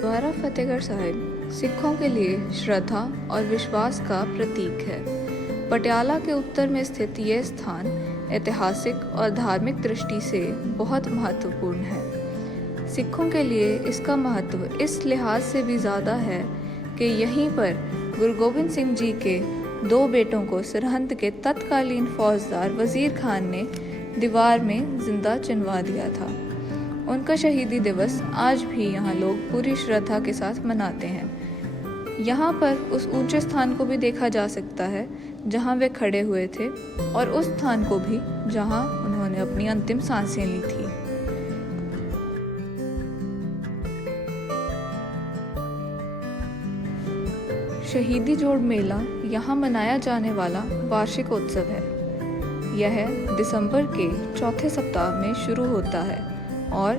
गुरुद्वारा फतेहगढ़ साहिब सिखों के लिए श्रद्धा और विश्वास का प्रतीक है। पटियाला के उत्तर में स्थित यह स्थान ऐतिहासिक और धार्मिक दृष्टि से बहुत महत्वपूर्ण है। सिखों के लिए इसका महत्व इस लिहाज से भी ज़्यादा है कि यहीं पर गुरु गोबिंद सिंह जी के 2 बेटों को सरहंद के तत्कालीन फौजदार वजीर खान ने दीवार में जिंदा चिनवा दिया था। उनका शहीदी दिवस आज भी यहाँ लोग पूरी श्रद्धा के साथ मनाते हैं। यहाँ पर उस ऊंचे स्थान को भी देखा जा सकता है जहाँ वे खड़े हुए थे और उस स्थान को भी जहाँ उन्होंने अपनी अंतिम सांसें ली थी। शहीदी जोड़ मेला यहाँ मनाया जाने वाला वार्षिक उत्सव है। यह दिसंबर के चौथे सप्ताह में शुरू होता है और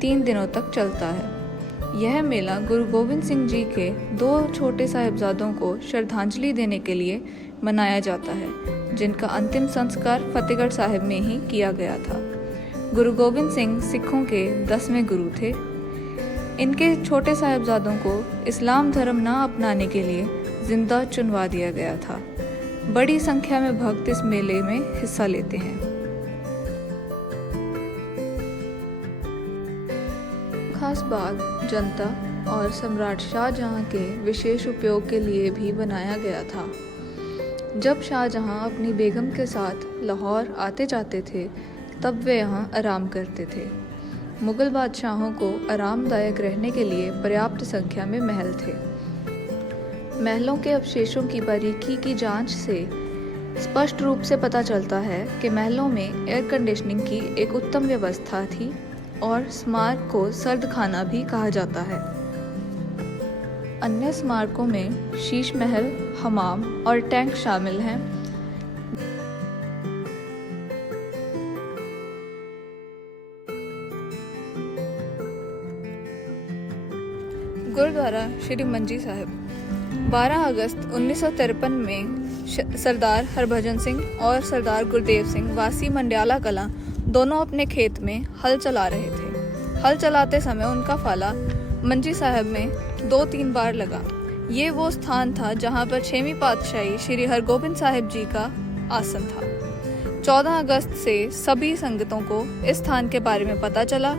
3 दिनों तक चलता है। यह मेला गुरु गोबिंद सिंह जी के 2 छोटे साहिबजादों को श्रद्धांजलि देने के लिए मनाया जाता है, जिनका अंतिम संस्कार फतेहगढ़ साहिब में ही किया गया था। गुरु गोबिंद सिंह सिखों के 10वें गुरु थे। इनके छोटे साहिबजादों को इस्लाम धर्म न अपनाने के लिए जिंदा चुनवा दिया गया था। बड़ी संख्या में भक्त इस मेले में हिस्सा लेते हैं। खास बाग जनता और सम्राट शाहजहां के विशेष उपयोग के लिए भी बनाया गया था। जब शाहजहां अपनी बेगम के साथ लाहौर आते जाते थे, तब वे यहाँ आराम करते थे। मुगल बादशाहों को आरामदायक रहने के लिए पर्याप्त संख्या में महल थे। महलों के अवशेषों की बारीकी की जांच से स्पष्ट रूप से पता चलता है कि महलों में एयर कंडीशनिंग की एक उत्तम व्यवस्था थी और स्मारक को सर्द खाना भी कहा जाता है। अन्य स्मारकों में शीश महल, हमाम और टैंक शामिल हैं। गुरुद्वारा श्री मंजी साहिब 12 अगस्त 1953 में सरदार हरभजन सिंह और सरदार गुरदेव सिंह वासी मंडियाला कलां दोनों अपने खेत में हल चला रहे थे। हल चलाते समय उनका फाला मंजी साहिब में 2-3 बार लगा। ये वो स्थान था जहाँ पर 6वीं पातशाही श्री हरगोबिंद साहिब जी का आसन था। 14 अगस्त से सभी संगतों को इस स्थान के बारे में पता चला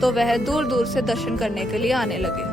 तो वह दूर दूर से दर्शन करने के लिए आने लगे।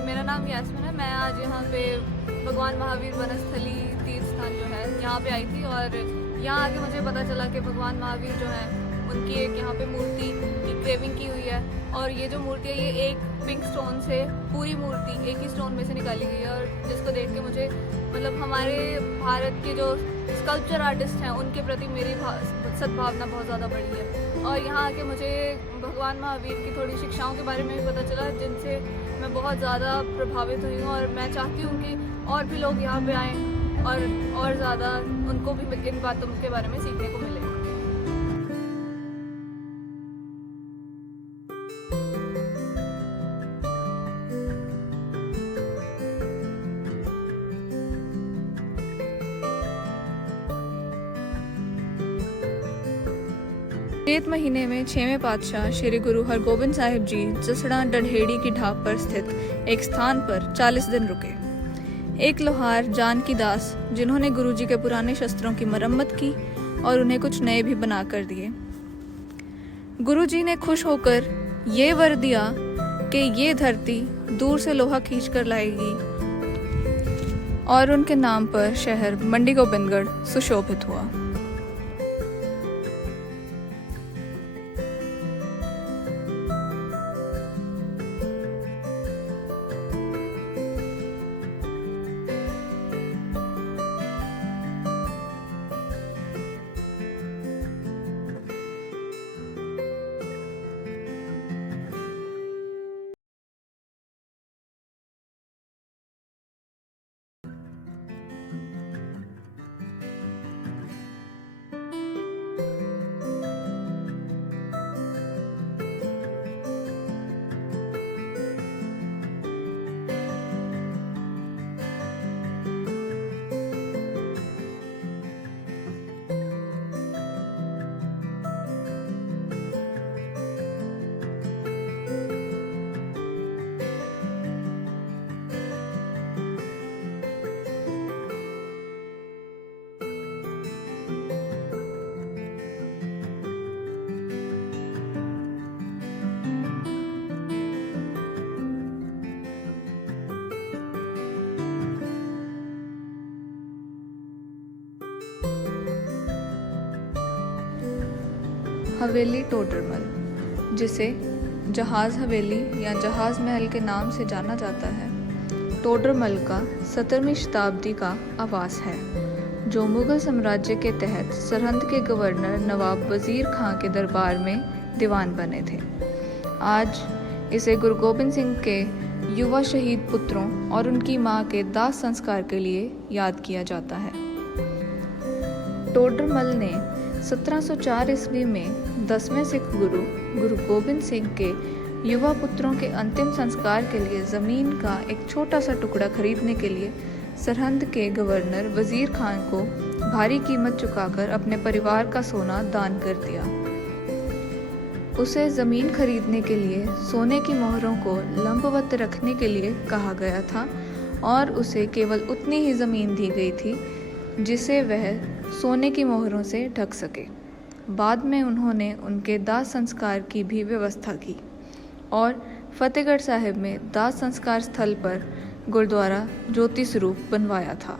मेरा नाम यास्मिन है। मैं आज यहाँ पे भगवान महावीर वनस्थली तीर्थ स्थान जो है यहाँ पे आई थी और यहाँ आके मुझे पता चला कि भगवान महावीर जो हैं उनकी एक यहाँ पे मूर्ति की क्रेविंग की हुई है और ये जो मूर्ति है ये एक पिंक स्टोन से पूरी मूर्ति एक ही स्टोन में से निकाली गई है और जिसको देख के मुझे मतलब हमारे भारत के जो स्कल्पचर आर्टिस्ट हैं उनके प्रति मेरी सद्भावना बहुत ज़्यादा बढ़ी है। और यहाँ आके मुझे भगवान महावीर की थोड़ी शिक्षाओं के बारे में भी पता चला, जिनसे मैं बहुत ज़्यादा प्रभावित हुई हूँ और मैं चाहती हूँ कि और भी लोग यहाँ पे आएँ और ज़्यादा उनको भी इन बातों के बारे में सीखने को मिले। चैत महीने में 6वें पातशाह श्री गुरु हरगोबिंद साहिब जी जसड़ा डढ़ेड़ी की ढाब पर स्थित एक स्थान पर 40 दिन रुके। एक लोहार जानकी दास, जिन्होंने गुरुजी के पुराने शस्त्रों की मरम्मत की और उन्हें कुछ नए भी बना कर दिए। गुरुजी ने खुश होकर ये वर दिया कि ये धरती दूर से लोहा खींच कर लाएगी और उनके नाम पर शहर मंडी गोबिंदगढ़ सुशोभित हुआ। हवेली टोडरमल, जिसे जहाज़ हवेली या जहाज़ महल के नाम से जाना जाता है, टोडरमल का 17वीं शताब्दी का आवास है, जो मुग़ल साम्राज्य के तहत सरहंद के गवर्नर नवाब वज़ीर खां के दरबार में दीवान बने थे। आज इसे गुरु गोबिंद सिंह के युवा शहीद पुत्रों और उनकी मां के दाह संस्कार के लिए याद किया जाता है। टोडरमल ने 1704 ईस्वी में 10वें सिख गुरु गोबिंद सिंह के युवा पुत्रों के अंतिम संस्कार के लिए ज़मीन का एक छोटा सा टुकड़ा खरीदने के लिए सरहंद के गवर्नर वज़ीर खान को भारी कीमत चुकाकर अपने परिवार का सोना दान कर दिया। उसे ज़मीन खरीदने के लिए सोने की मोहरों को लंबवत रखने के लिए कहा गया था और उसे केवल उतनी ही ज़मीन दी गई थी जिसे वह सोने की मोहरों से ढक सके। बाद में उन्होंने उनके दाह संस्कार की भी व्यवस्था की और फतेहगढ़ साहिब में दाह संस्कार स्थल पर गुरुद्वारा ज्योति स्वरूप बनवाया था।